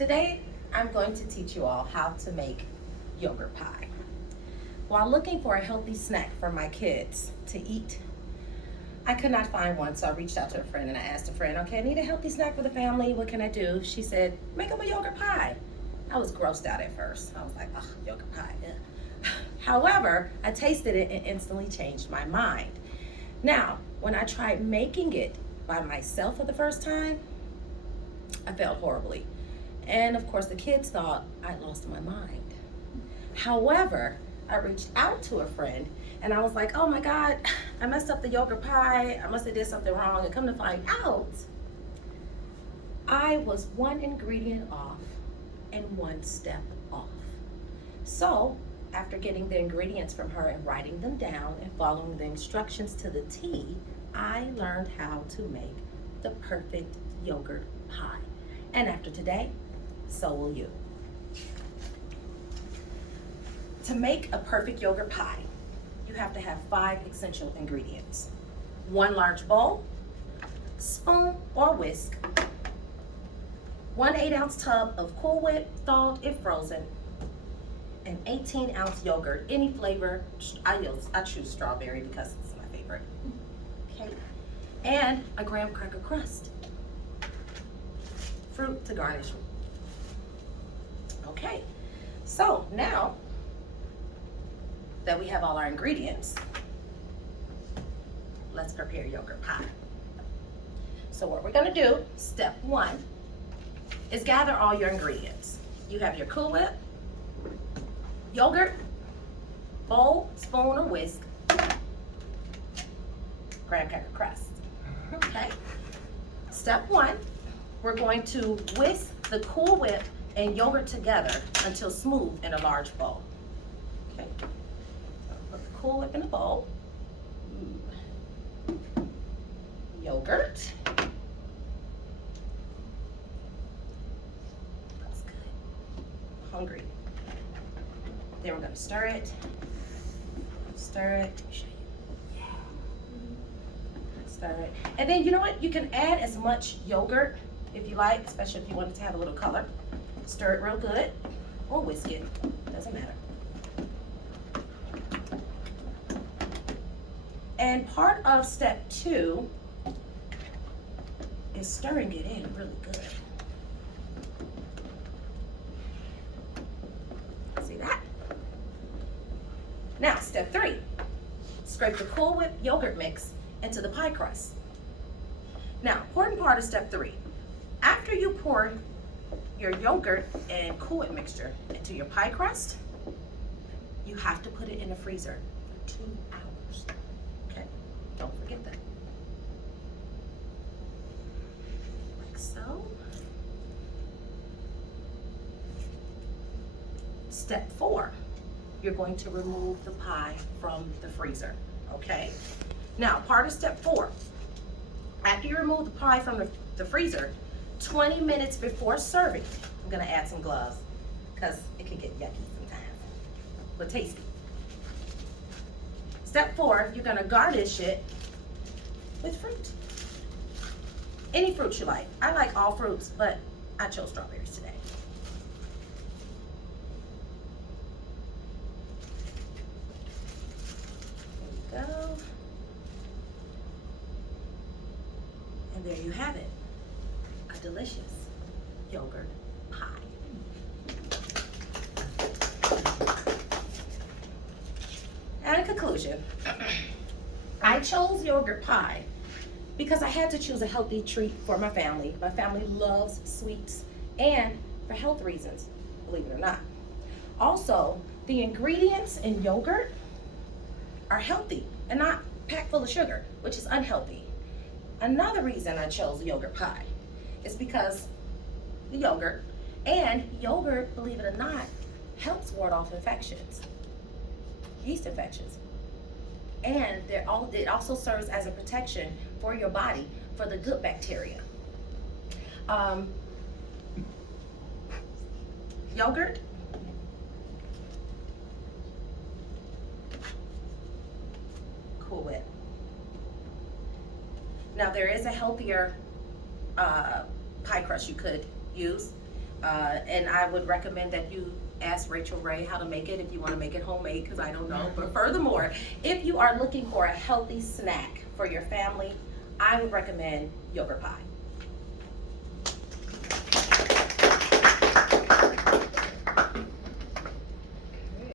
Today, I'm going to teach you all how to make yogurt pie. While looking for a healthy snack for my kids to eat, I could not find one, so I reached out to a friend and I asked a friend, okay, I need a healthy snack for the family. What can I do? She said, make them a yogurt pie. I was grossed out at first. I was like, oh, yogurt pie. Yeah. However, I tasted it and instantly changed my mind. Now, when I tried making it by myself for the first time, I felt horribly. And of course, the kids thought I'd lost my mind. However, I reached out to a friend and I was like, oh my God, I messed up the yogurt pie. I must have did something wrong. And come to find out, I was one ingredient off and one step off. So after getting the ingredients from her and writing them down and following the instructions to the T, I learned how to make the perfect yogurt pie. And after today, so will you. To make a perfect yogurt pie, you have to have 5 essential ingredients. 1 large bowl, spoon or whisk, 1 8-ounce tub of Cool Whip, thawed if frozen, an 18-ounce yogurt, any flavor. I choose strawberry because it's my favorite. Okay, and a graham cracker crust. Fruit to garnish. Okay, so now that we have all our ingredients, let's prepare yogurt pie. So what we're gonna do, step 1, is gather all your ingredients. You have your Cool Whip, yogurt, bowl, spoon or whisk, graham cracker crust. Okay. Step 1, we're going to whisk the Cool Whip and yogurt together until smooth in a large bowl. Okay. So put the Cool Whip in a bowl. Yogurt. That's good. Hungry. Then we're going to stir it. Stir it. Yeah. Stir it. And then you know what? You can add as much yogurt if you like, especially if you want it to have a little color. Stir it real good, or whisk it, doesn't matter. And part of step 2 is stirring it in really good. See that? Now, step 3, scrape the Cool Whip yogurt mix into the pie crust. Now, important part of step 3, after you pour your yogurt and Cool Whip mixture into your pie crust, you have to put it in the freezer for 2 hours. Okay, don't forget that. Like so. Step 4, you're going to remove the pie from the freezer, okay? Now, part of step 4, after you remove the pie from the freezer, 20 minutes before serving, I'm gonna add some gloves because it can get yucky sometimes, but tasty. Step 4, you're gonna garnish it with fruit. Any fruit you like. I like all fruits, but I chose strawberries today. There you go. And there you have it. A delicious yogurt pie. And in conclusion, I chose yogurt pie because I had to choose a healthy treat for my family. My family loves sweets, and for health reasons, believe it or not. Also, the ingredients in yogurt are healthy and not packed full of sugar, which is unhealthy. Another reason I chose yogurt pie is because the yogurt, believe it or not, helps ward off infections, yeast infections. And it also serves as a protection for your body for the good bacteria. Yogurt Cool Whip. Now there is a healthier pie crust you could use, And I would recommend that you ask Rachel Ray how to make it if you want to make it homemade, because I don't know. But furthermore, if you are looking for a healthy snack for your family, I would recommend yogurt pie.